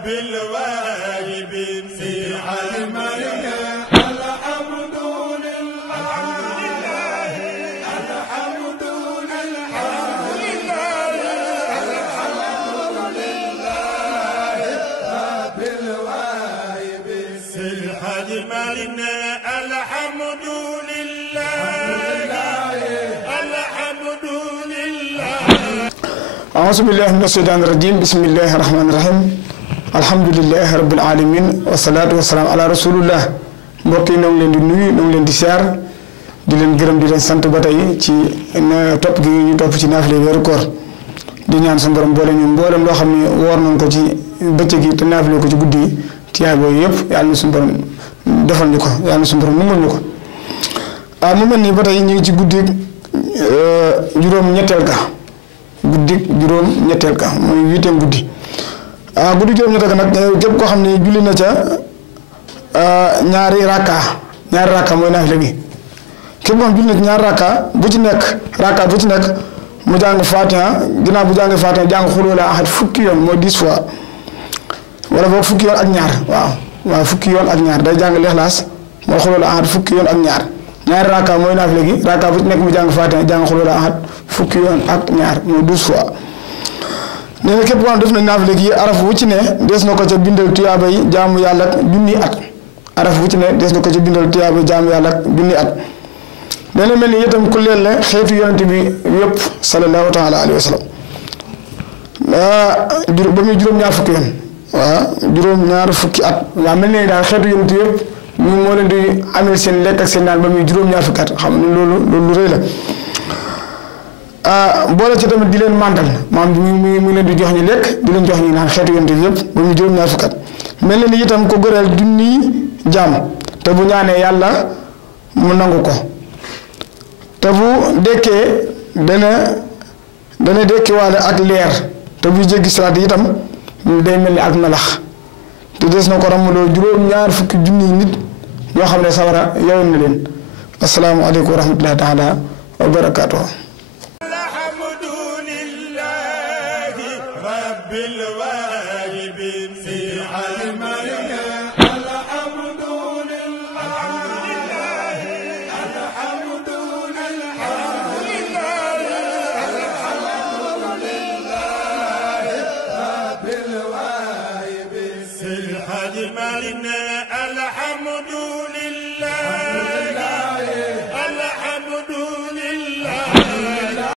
رب الواهب في علمك الحمد لله الحمد لله رب الواهب في علمك الحمد أعوذ بالله من الشيطان الرجيم بسم الله الرحمن الرحيم الحمد لله رب العالمين والصلاة والسلام على رسول الله mbokk yi ñoo ngi leen di nuyu ñoo ngi leen di siyaar di leen gërëm di leen sant ba tey ci topp gi ñu topp ci naafile weeru koor di ñaan sa borom boole ñu mboolem loo xam ne woor nañ ko ci bëccëg yi te naafile ko ci guddi yi tiyaay boobu yëpp yàlla na suñu borom defal ñu ko yàlla na suñu borom nangul ñu ko mu mel ni ba tey ñu ngi ci guddi juróom-ñetteel ga guddi juróom-ñetteel ka mooy 8e guddi guddi juróom-ñetteel ka nag képp koo xam ne julli na ca ñaari rakka mooy naafila gi képp koo xam julli na ca ñaari rakka bu ci nekk mu jàng Fatiha ginnaaw bu jàng Fatiha jàng xul wala ahad fukki yoon mooy 10 fois wala boog fukki yoon ak ñaar waaw fukki yoon ak ñaar day jàng Ixlaas mooy xul wala ahad fukki yoon ak ñaar ñaari rakka mooy naafila gi rakka bu ci nekk mu jàng Fatiha jàng xul wala ahad fukki yoon ak ñaar mooy 12 fois nee na képp koo xam def na naafila gi araf wu ci ne des na ko ca bindal tuyaaba yi jaamu yàlla ak junni at araf wu ci ne des na ko ca bindal tuyaaba yi jaamu yàlla ak junni at dana mel ni itam ku leel ne xeetu yonent bi yëpp sallallahu taala alayhi wa sallam ba muy juróom-ñaar fukki yoon waaw juróom-ñaar fukki at waaw mel ni daal xeetu yonent yëpp ñu moo leen di amee seen lekk ak seen naan ba muy juróom-ñaar fukki at xam ne loolu lu rëy la boole ci tamit di leen màndal maam mu leen di jox ñi lekk di leen jox ñi naan xeetu yonent yëpp ba muy juróom-ñaar fukki at mel na ni itam ko gëreel junni jaam te bu ñaanee yàlla mu nangu ko te bu dekkee dana dekkiwaale ak leer te bu jéggi siraat itam day mel ni ak melax te des na ko ramuloo juróom-ñaar fukki junni nit ñoo xam ne sawara yowoon na leen asalaamaaleykum wa rahmatullahi taala wa barakaatuh. الحمد لله رب العالمين